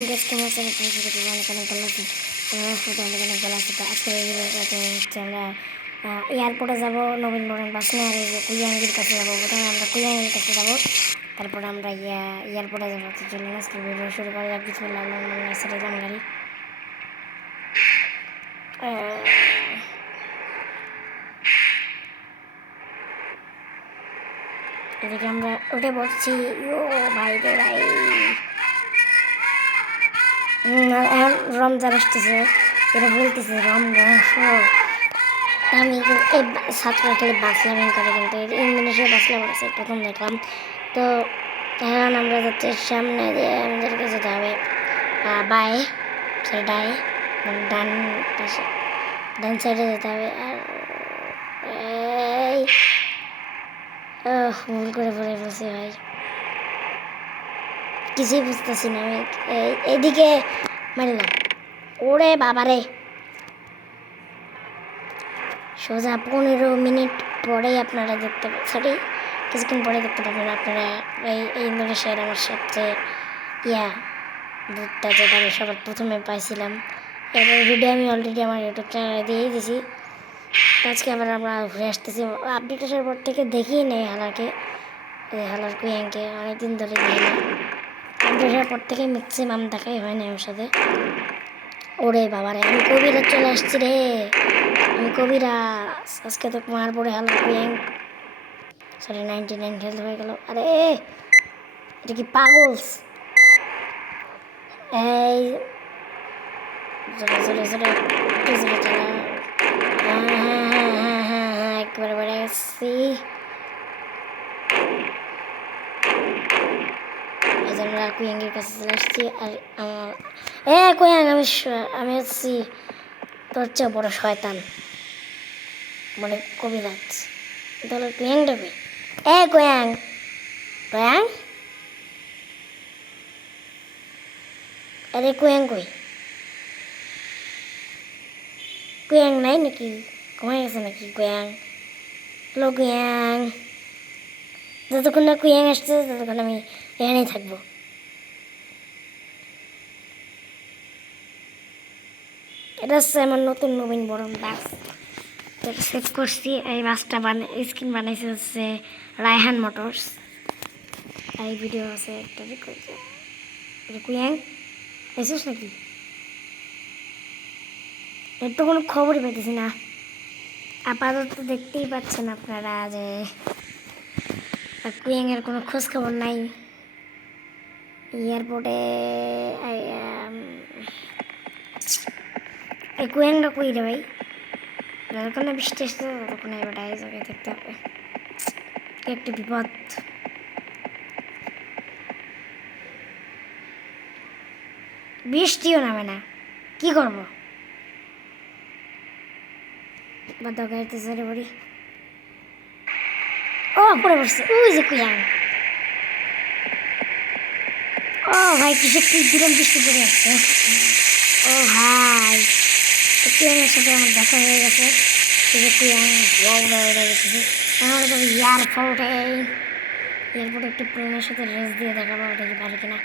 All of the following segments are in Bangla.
গ্যাস কেমন আছে অনেক অনেক ভালো আছি। অনেক অনেক ভালো আছি। তো আজকে এই ভিডিওটাতে হচ্ছে আমরা এয়ারপোর্টে যাবো, নবীন বরণ বাস নিয়ে, আর এই যে কুইয়াঙ্গির কাছে যাবো। প্রথমে আমরা কুইয়াঙ্গির কাছে যাবো, তারপরে আমরা এয়ারপোর্টে যাবো। তো চলুন আজকে ভিডিও শুরু করা যাক। বিসমিল্লাহ সেরে যান গাড়ি। এদিকে আমরা উঠে পড়ছি। ও ভাই রে ভাই, এখন রমজান আসতেছে, এটা বলতেছে রমজান। আমি এই ছাত্ররা খালি বাসলামিং করে, কিন্তু ইন্দোনেশিয়া বাসলাম আছে প্রথম দেখলাম। তো এখন আমরা যাচ্ছি সামনে দিয়ে, আমাদেরকে যেতে হবে বায়ে সাইডায়, ডান পাশে ডান সাইডে যেতে হবে। আর এই ভুল করে পড়ে বসে ভাই, কিছুই বুঝতেছি না আমি। এইদিকে মারলাম, ওরে বাবারে। সোজা 15 মিনিট পরেই আপনারা দেখতে সরি কিছুক্ষণ পরে দেখতে পাবেন আপনারা এই ইন্দোনেশিয়ার আমার সবচেয়ে দুধটা, যেটা আমি সবার প্রথমে পাইছিলাম। এবার ভিডিও আমি অলরেডি আমার ইউটিউব চ্যানেলে দিয়েই দিয়েছি। আজকে আবার আমরা ঘুরে আসতেছি। আপডেট আসার পর থেকে দেখিই নেই হালাকে, হালার কুইয়াংকে অনেকদিন ধরে দিই না। আপডেট আসার পর থেকে ম্যাক্সিমাম দেখাই হয় না ওর সাথে। ওরে বাবারে, আমি কবিরাজ চলে আসছি রে, আমি কবিরাজ। আজকে তো মার পরে হালার কুইয়াং সরি 99 হেলথ হয়ে গেল। আরে এটা কি পাগলস? এই জোরে জোরে জোরে জোরে চালা। হ্যাঁ একবারে বেড়ে গেছি। এই যে আমরা কুইয়াঙ্গের কাছে চলে আসছি। আর আমার কুইয়াং, আমি হচ্ছি তোর চেয়ে বড় শয়তান, মানে কবিরাজ। তাহলে কুইয়াং ডাকবি। কুইয়াং কুইয়াং, আরে কুইয়াং কই? কুইয়াং নাই নাকি? ঘুমাই গেছে নাকি কুইয়াং? হ্যালো কুইয়াং, যতক্ষণ না কুইয়াং আসছে ততক্ষণ আমি এখানেই থাকবো। এটা হচ্ছে আমার নতুন নবীন বরণ বাস, সেট করছি। এই বাসটা স্ক্রিন বানাইছে হচ্ছে রায়হান মোটরস। এই ভিডিও আছে একটা করছে। কুইয়াং এসেছিস নাকি? এর তো কোনো খবরই পাইতেছি না। আপাতত দেখতেই পাচ্ছেন আপনারা যে কুইয়াংয়ের কোনো খোঁজ খবর নাই। এয়ারপোর্টে এই কুইয়াংটা কই রে ভাই? যতক্ষণ না বৃষ্টি আসছে ততক্ষণ এবার এই জায়গায় দেখতে হবে। একটি বিপদ। বৃষ্টিও নামে না, কি করবো? বাদ গাড়িতে চলে পড়ি। ও পড়ে পড়ছে, ওই যে কুইয়াং। ও ভাই, কিসে কি দিলাম, বৃষ্টি পড়ে আসছে। ও ভাই, কুইয়াংয়ের সাথে আমার দেখা হয়ে গেছে। এই যে কুইয়াং উড়ে গেছে। এখন যাবো এয়ারপোর্টে। এয়ারপোর্টে একটি প্লেনের সাথে রেস দিয়ে দেখাবো দেখি পারি কিনা।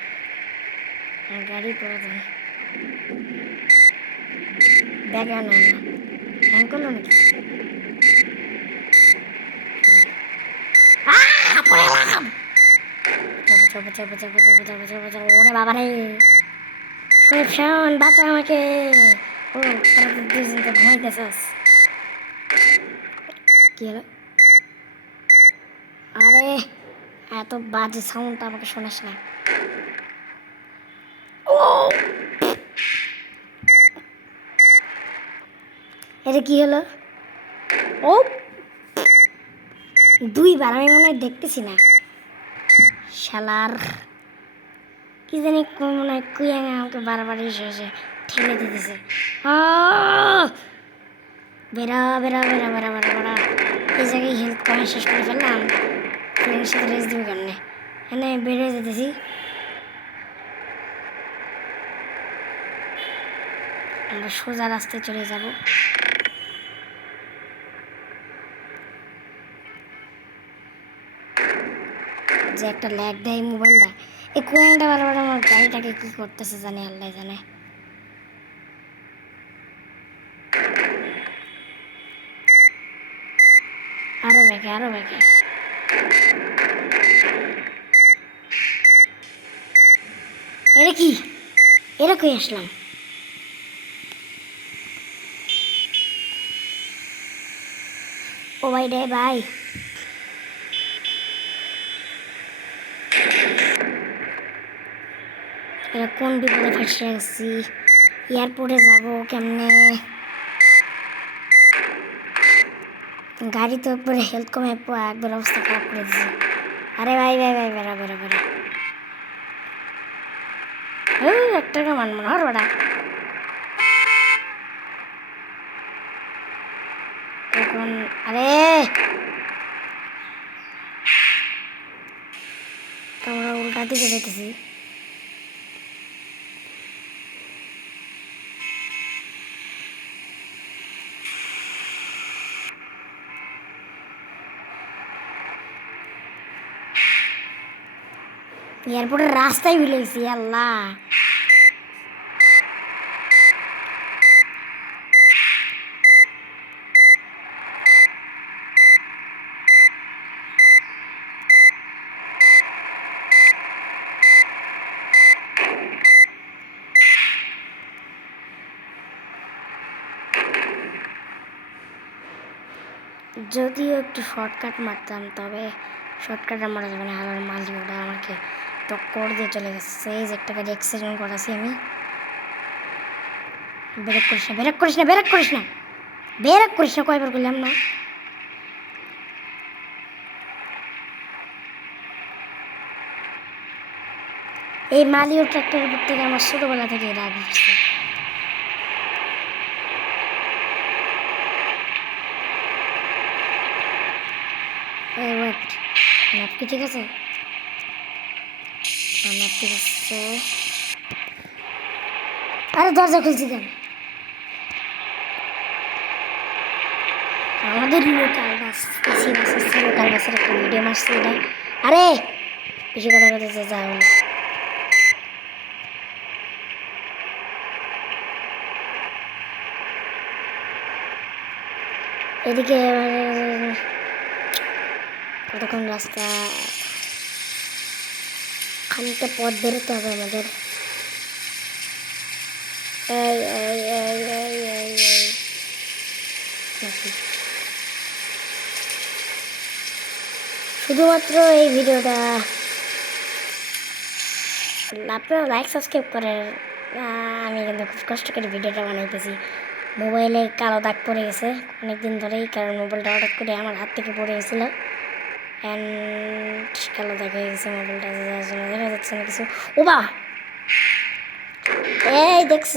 গাড়ি প্রয়োজন, দেখা না না হ্যাং করলো নাকি? ওরে বাবা রে, শোন শোন, বাঁচা আমাকে। ও তোরা তো দুজন তো ঘুমাইতেছস। কি হলো? আরে এত বাজে সাউন্ডটা আমাকে শোনাস না। এটা কি হলো? ও দুইবার, আমি মনে হয় দেখতেছি না। শালার কি জানি, মনে হয় কুইয়াং আমাকে বারবার এসে ঠেলে দিতেছে। বেড়া বেড়া বেড়া বেড়া বেড়া বেড়া, এই জায়গায় হেল্প কমে শেষ করে ফেললাম। ফ্রেন্ডের সাথে রেস দেবে কেমনে? এখানে বেড়ে যেতেছি। আমরা সোজা রাস্তায় চলে যাব। যে একটা ল্যাগ দেয় মোবাইলটা, এই কুয়াংটা বারবার আমার গাড়িটাকে কি করতেছে জানি, আল্লাহ জানে। আরো ব্যাকে, আরো ব্যাকে। এটা কি, এটা কই আসলাম? ও ভাই রে ভাই, এটা কোন বিপদে ফেসে গেছি? এয়ারপোর্টে যাব কেমনে? গাড়ি তো উপরে হেলথ কমে একবার অবস্থা খারাপ করে দিচ্ছে। আরে ভাই ভাই ভাই, বেড়া বেড়া বেড়া, একটা মান মনে হর বেড়া। এখন আরে আমরা উল্টা দিকে যেতেছি। এয়ারপোর্টের রাস্তায় ভুলে গেছি, আল্লাহ। যদিও একটু শর্টকাট মারতাম, তবে শর্টকাটে মারা যাবে না। হালার মালিকটা আমাকে টক্কর দিয়ে চলে গেছে। সেই যে একটা গাড়ি অ্যাক্সিডেন্ট করাছি আমি। ব্রেক করিস না, ব্রেক করিস না, ব্রেক করিস না, ব্রেক করিস না, কয়বার করলাম না? এই মালিও ট্র্যাক্টরের উপর থেকে আমার ছোটোবেলা থেকে রাগ উঠছে। ম্যাপ কি ঠিক আছে? ম্যাপ ঠিক আছে। আরে দরজা খুলছি কেন? আমাদের লোকাল বাস, এসি বাস এসছে, লোকাল বাসের একটা ভিডিও মারছে এটা। আরে বেশি কথা কথা যা হলো। এদিকে কতক্ষণ রাস্তা, খানিকটা পথ বেরোতে হবে আমাদের। এই এই এই এই এই এই শুধুমাত্র এই ভিডিওটা আপনারা লাইক সাবস্ক্রাইব করেন। আমি কিন্তু খুব কষ্ট করে ভিডিওটা বানাইতেছি। মোবাইলে কালো দাগ পড়ে গেছে অনেকদিন ধরেই, কারণ মোবাইলটা হঠাৎ করে আমার হাত থেকে পড়ে গেছিলো অ্যান্ড কালো দাগ হয়ে গেছে মোবাইলটা, যার জন্য দেখা যাচ্ছে না কিছু। ও বা এই দেখছ,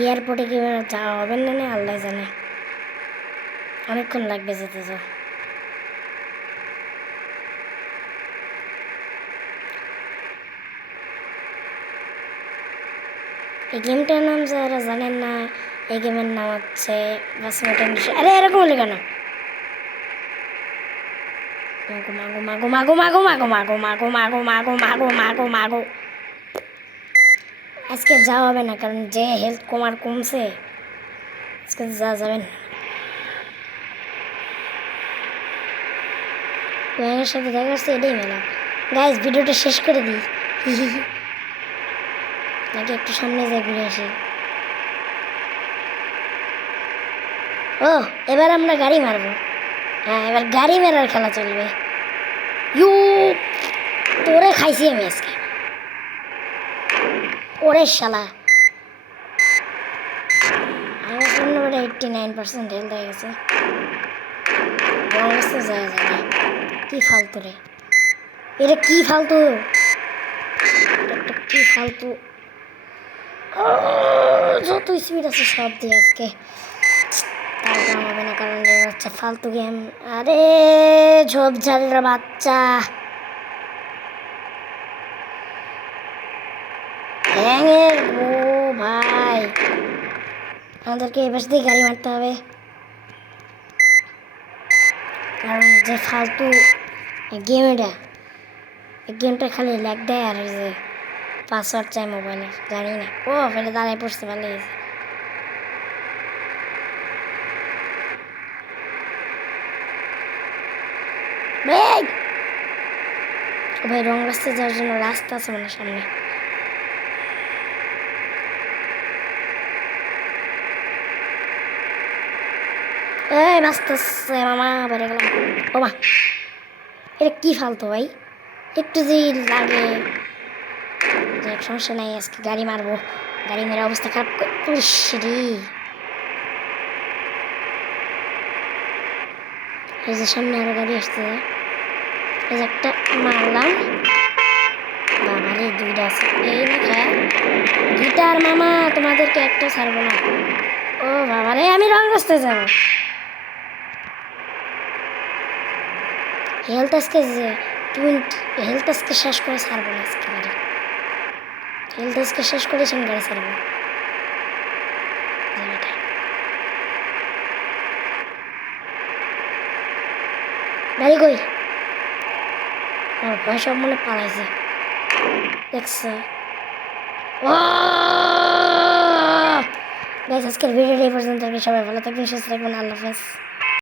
এয়ারপোর্টে কি যাওয়া হবে না? আল্লাহ জানে, অনেকক্ষণ লাগবে যেতে। তো এই গেমটার নাম যারা জানেন না, এই গেমের নাম হচ্ছে বাসমতি। আরে এরকম হলে কেন? মাগো মাগো মাগো মাগো মাগো মাগো মাগো মাগো মাগো মাগো মাগো মাগো। আজকে যাওয়া হবে না, কারণ যে হেলথ কমছে, আজকে যাওয়া যাবে না। কোয়েনের সাথে দেখা যাচ্ছে, এটাই মেলা। গাইজ ভিডিওটা শেষ করে দিই নাকি একটু সামনে যাই ঘুরে আসি? ও এবার আমরা গাড়ি মারবো। হ্যাঁ, এবার গাড়ি মেরার খেলা চলবে। ইউ তোরে খাইছি আমি আজকে, ওরে শালা। আমার জন্য 89% হেলথ হয়ে গেছে। অবস্থা যায় যাবে, কি ফালতু রে, এটা কি ফালতু, একটা কি ফালতু। যত স্পিড আছে সব দিয়ে আজকে তার হবে না, কারণ হচ্ছে ফালতু গেম। আরে ঝোপঝাড়ের বাচ্চা, গ্যাংয়ের ও ভাই, আমাদেরকে এবার দিয়ে গাড়ি মারতে হবে। কারণ যে ফালতু গেম এটা, এই গেমটা খালি ল্যাগ দেয় আর যে পাসওয়ার্ড চাই মোবাইলে, জানি না। ও ফেলে দাঁড়ায় পড়ছে, ভালো গেছে। ও ভাই, রং রাস্তায় যাওয়ার জন্য রাস্তা আছে মানে সামনে। এই বাঁচতেছে মামা, বেড়ে গেলাম। ও মা, এটা কি ফালতু ভাই, একটু যে লাগে। যাক, সমস্যা নাই, আজকে গাড়ি মারবো, গাড়ি মেরে অবস্থা খারাপ করে। এই যে সামনে আরো গাড়ি আসছে, এই যে একটা মারলাম। বাবারে, দুইটা আছে। এই না খায়া গিটার মামা, তোমাদেরকে একটা ছাড়বো না। ও বাবারে, আমি রং রাস্তায় যাবো। হেলথ আজকে যে হেলথ আজকে শেষ করে ছাড়বো না আজকে গাড়ি। হেলথ আজকে শেষ করে সে গাড়ি ছাড়বো। গাড়ি কই? ভয় সব মনে পালাইছে, দেখছো? ও গাইস, আজকের ভিডিওটা এই পর্যন্ত। সবাই ভালো থাকবেন, সুস্থ থাকবেন, আল্লাহ হাফেজ।